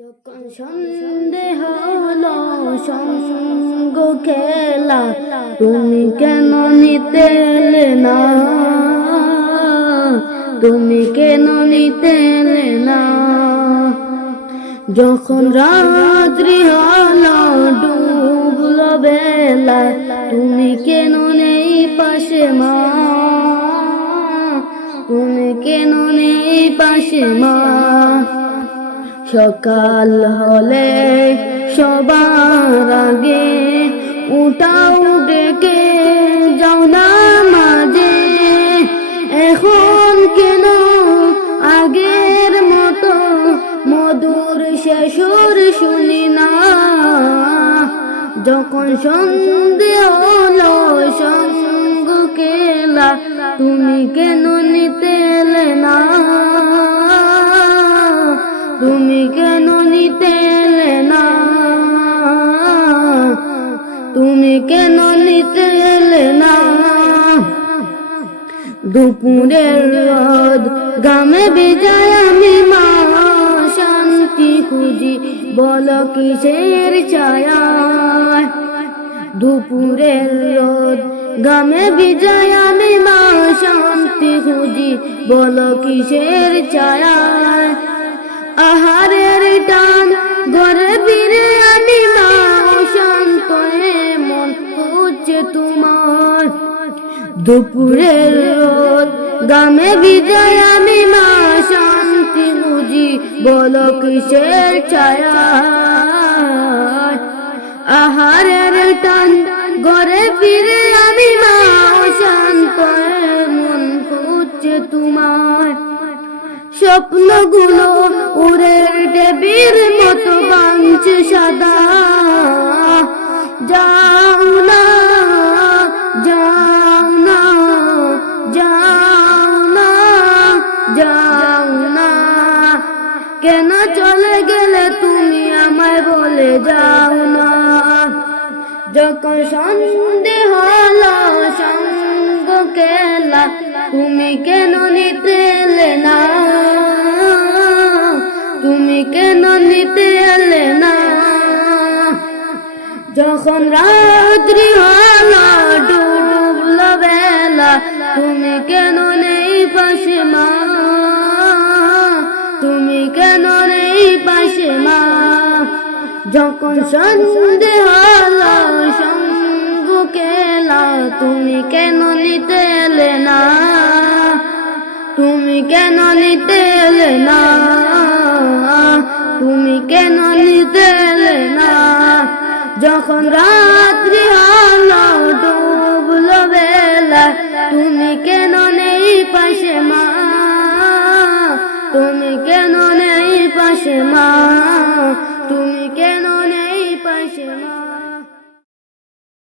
যখন সন্দেহ হলো সঙ্গ খেলা, তুমি কেন নিতে এলে না? তুমি কেন নিতে এলে না? যখন রাত্রি হলো ডুবলো বেলা, তুমি কেন নেই পাশে মা? তুমি কেন নেই পাশে মা? সকাল হলে সবার আগে উঠাও ডেকে যাও না মাঝে। এখন কেন আগের মতো মধুর সে সুর শুনি না? যখন সন্ধে হলো সঙ্গ খেলা, তুমি কেন নিতে এলে না? তুমি কেন নিতে এলে না? তুমি কেন নিতে এলে না? দুপুরের রোদ গামে ভিজায় আমি মা শান্তি খুঁজি, বলো কিসের ছায়া? দুপুরের রোদ গামে ভিজায় আমি মা শান্তি খুঁজি, বলো কিসের ছায়া? আহারের টান ঘরে ফিরে আমি মা শান্ত মন খুঁজছে তোমার। দুপুরের রোদ গামে ভিজায় আমি মা শান্তি খুঁজি, বলো কিসের ছায়া? আহারের টান ঘরে ফিরে আমি মা শান্ত মন খুঁজছে তোমার। স্বপ্নগুলো উড়ের ডেবির মতো ভাঙছে সাদা, যাও না যাও না যাও না যাও না, কেন চলে গেলে তুমি আমায় বলে যাও না? যখন সন্ধে হলো সঙ্গ খেলা, তুমি কেন নিতে এলে না? তুমি কেন নিতে এলে না? যখন রাত্রি হলো ডুবলো বেলা, তুমি কেন নেই পাশে মা? তুমি কেন নেই পাশে মা? যখন সন্ধে হলো সঙ্গ খেলা, তুমি কেন নিতে এলে না? তুমি কেন নিতে এলে না? তুমি কেন নিতে এলে না? যখন রাত্রি হলো ডুবলো বেলা, তুমি কেন নেই পাশে মা? তুমি কেন নেই পাশে মা? তুমি কেন নেই পাশে মা?